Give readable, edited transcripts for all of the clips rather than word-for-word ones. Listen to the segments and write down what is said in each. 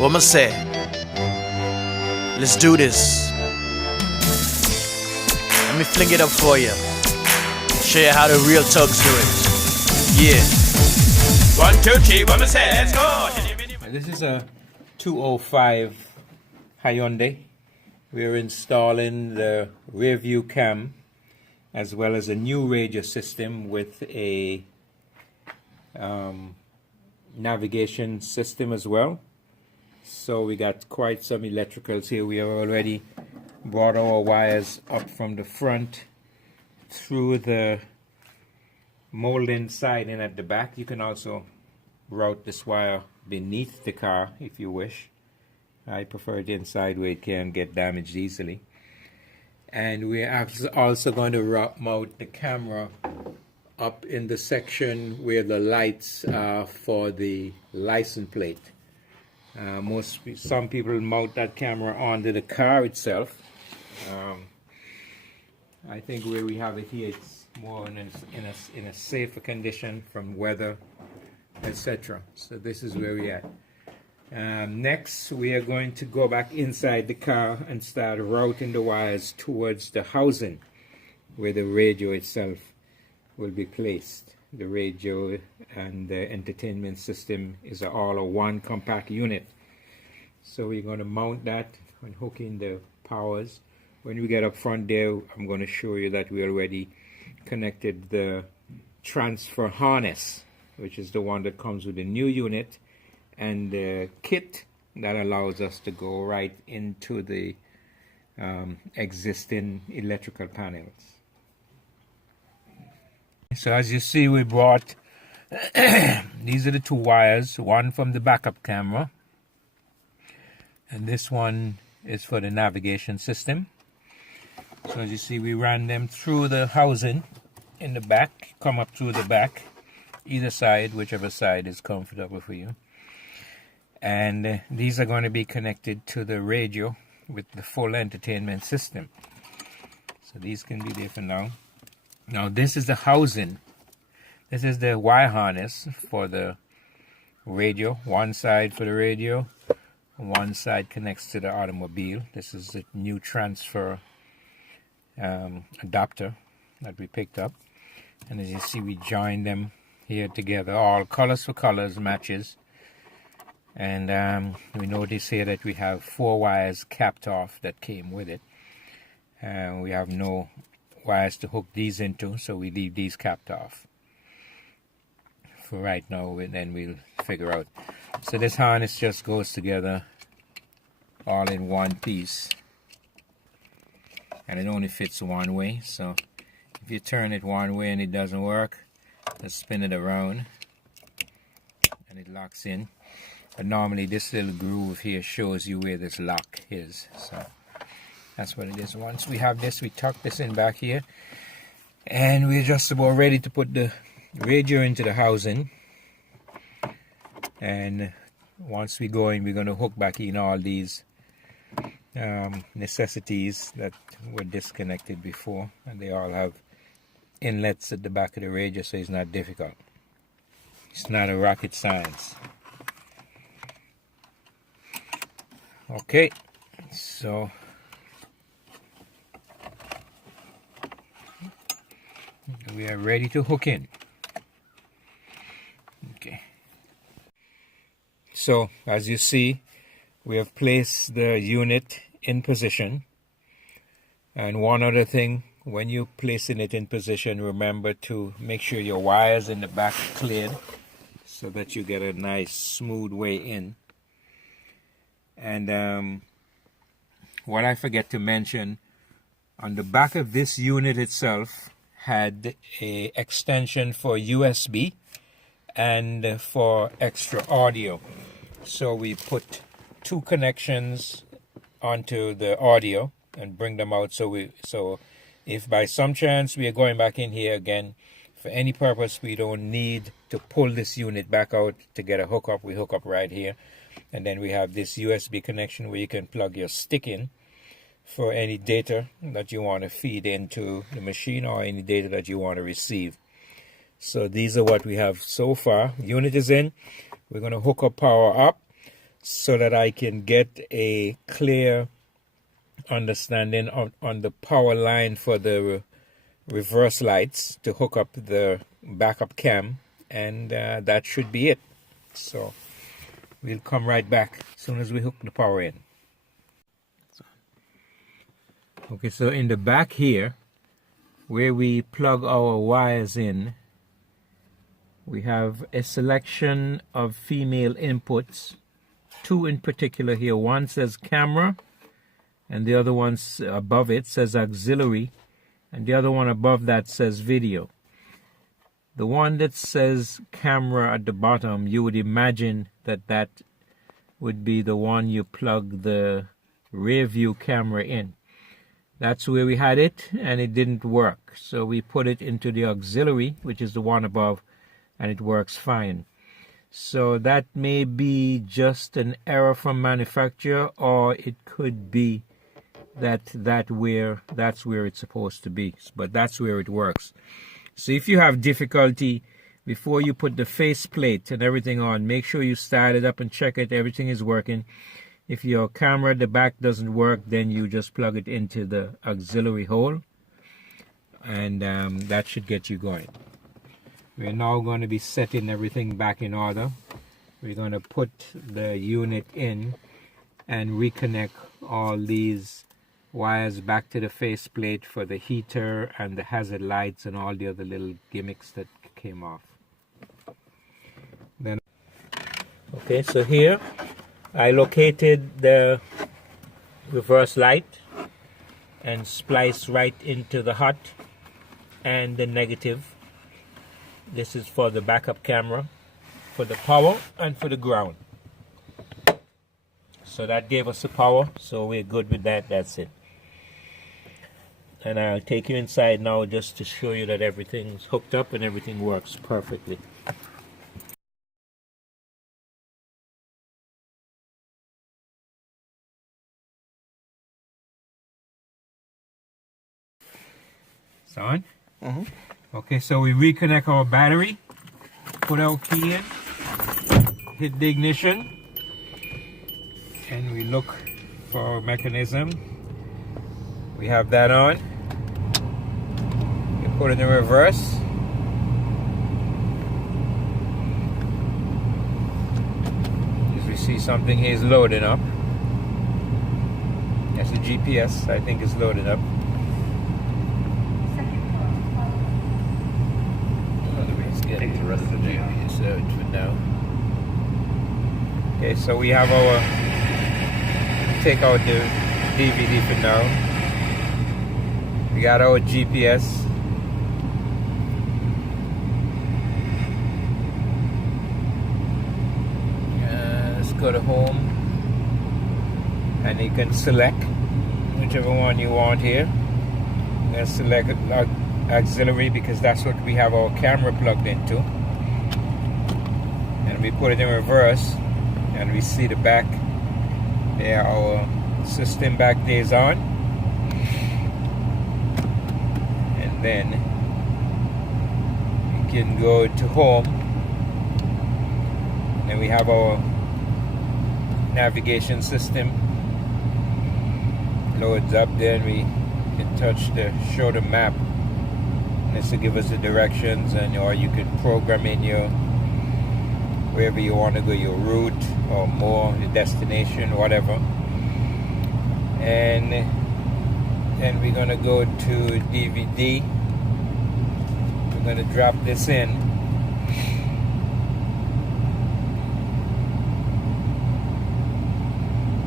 What I'ma say? Let's do this. Let me fling it up for you. Show you how the real thugs do it. Yeah. 1, 2, 3, what I'ma say? Let's go. This is a 205 Hyundai. We're installing the rear view cam as well as a new radio system with a navigation system as well. So we got quite some electricals here. We have already brought our wires up from the front through the molding siding at the back. You can also route this wire beneath the car if you wish. I prefer it inside where it can get damaged easily. And we're also going to mount the camera up in the section where the lights are for the license plate. Some people mount that camera onto the car itself. I think where we have it here, it's more in a safer condition from weather, etc. So this is where we're at. Next, we are going to go back inside the car and start routing the wires towards the housing where the radio itself will be placed. The radio and the entertainment system is all a one compact unit. So we're going to mount that and hook in the powers. When we get up front there, I'm going to show you that we already connected the transfer harness, which is the one that comes with the new unit, and the kit that allows us to go right into the existing electrical panels. So as you see, we brought these are the two wires, one from the backup camera and this one is for the navigation system. So as you see, we ran them through the housing in the back, come up through the back, either side, whichever side is comfortable for you. And these are going to be connected to the radio with the full entertainment system. So these can be there for now. Now this is the housing. This is the wire harness for the radio. One side for the radio, one side connects to the automobile. This is the new transfer adapter that we picked up. And as you see, we joined them here together, all colors for colors, matches. And we notice here that we have 4 wires capped off that came with it. We have no wires to hook these into, so we leave these capped off for right now, and then we'll figure out. So this harness just goes together all in one piece, and it only fits one way. So if you turn it one way and it doesn't work, just spin it around and it locks in. But normally this little groove here shows you where this lock is. So that's what it is. Once we have this, we tuck this in back here, and we're just about ready to put the radio into the housing. And once we go in, we're going to hook back in all these necessities that were disconnected before, and they all have inlets at the back of the radio, so it's not difficult. It's not a rocket science. Okay, so we are ready to hook in. Okay. So as you see, we have placed the unit in position. And one other thing, when you're placing it in position, remember to make sure your wires in the back are cleared so that you get a nice smooth way in. And what I forget to mention, on the back of this unit itself had a extension for USB and for extra audio. So we put 2 connections onto the audio and bring them out. So if by some chance we are going back in here again for any purpose, we don't need to pull this unit back out to get a hookup. We hook up right here. And then we have this USB connection where you can plug your stick in for any data that you want to feed into the machine or any data that you want to receive. So these are what we have so far. Unit is in. We're going to hook up power up. so that I can get a clear understanding on the power line for the reverse lights to hook up the backup cam, and that should be it. So we'll come right back as soon as we hook the power in. Okay, so in the back here, where we plug our wires in, we have a selection of female inputs, two in particular here. One says camera, and the other one above it says auxiliary, and the other one above that says video. The one that says camera at the bottom, you would imagine that that would be the one you plug the rear view camera in. That's where we had it, and it didn't work. So we put it into the auxiliary, which is the one above, and it works fine. So that may be just an error from manufacturer, or it could be that's where it's supposed to be. But that's where it works. So if you have difficulty, before you put the faceplate and everything on, make sure you start it up and check it. Everything is working. If your camera at the back doesn't work, then you just plug it into the auxiliary hole, and that should get you going. We're now going to be setting everything back in order. We're going to put the unit in and reconnect all these wires back to the faceplate for the heater and the hazard lights and all the other little gimmicks that came off. Then, okay, so here I located the reverse light and spliced right into the hot and the negative. This is for the backup camera, for the power, and for the ground. So that gave us the power, so we're good with that. That's it. And I'll take you inside now just to show you that everything's hooked up and everything works perfectly. It's on? Mm-hmm. Okay, so we reconnect our battery, put our key in, hit the ignition, and we look for our mechanism. We have that on. You put it in reverse. As we see, something here is loading up. That's the GPS, I think, is loaded up. Take the rest of the GPS out for now. Okay, so we have our, take out the DVD for now. We got our GPS. Let's go to home, and you can select whichever one you want here. I'm going to select auxiliary because that's what we have our camera plugged into, and we put it in reverse, and we see the back there. Our system back there is on, and then we can go to home, and then we have our navigation system loads up. Then we can touch the show the map. This will give us the directions, and or you can program in your wherever you want to go, your route or more, your destination, whatever. And then we're gonna go to DVD. We're gonna drop this in.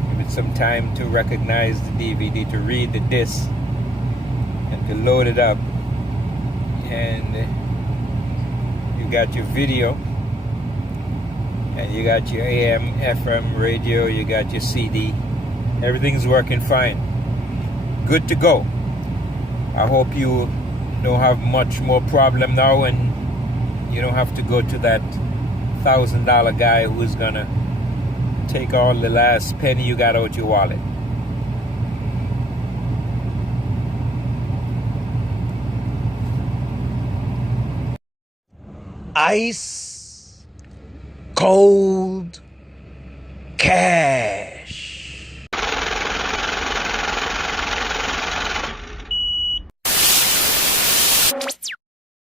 Give it some time to recognize the DVD, to read the disc, and to load it up. And you got your video, and you got your AM, FM radio, you got your CD. Everything's working fine. Good to go. I hope you don't have much more problem now, and you don't have to go to that $1,000 guy who's gonna take all the last penny you got out your wallet. Ice cold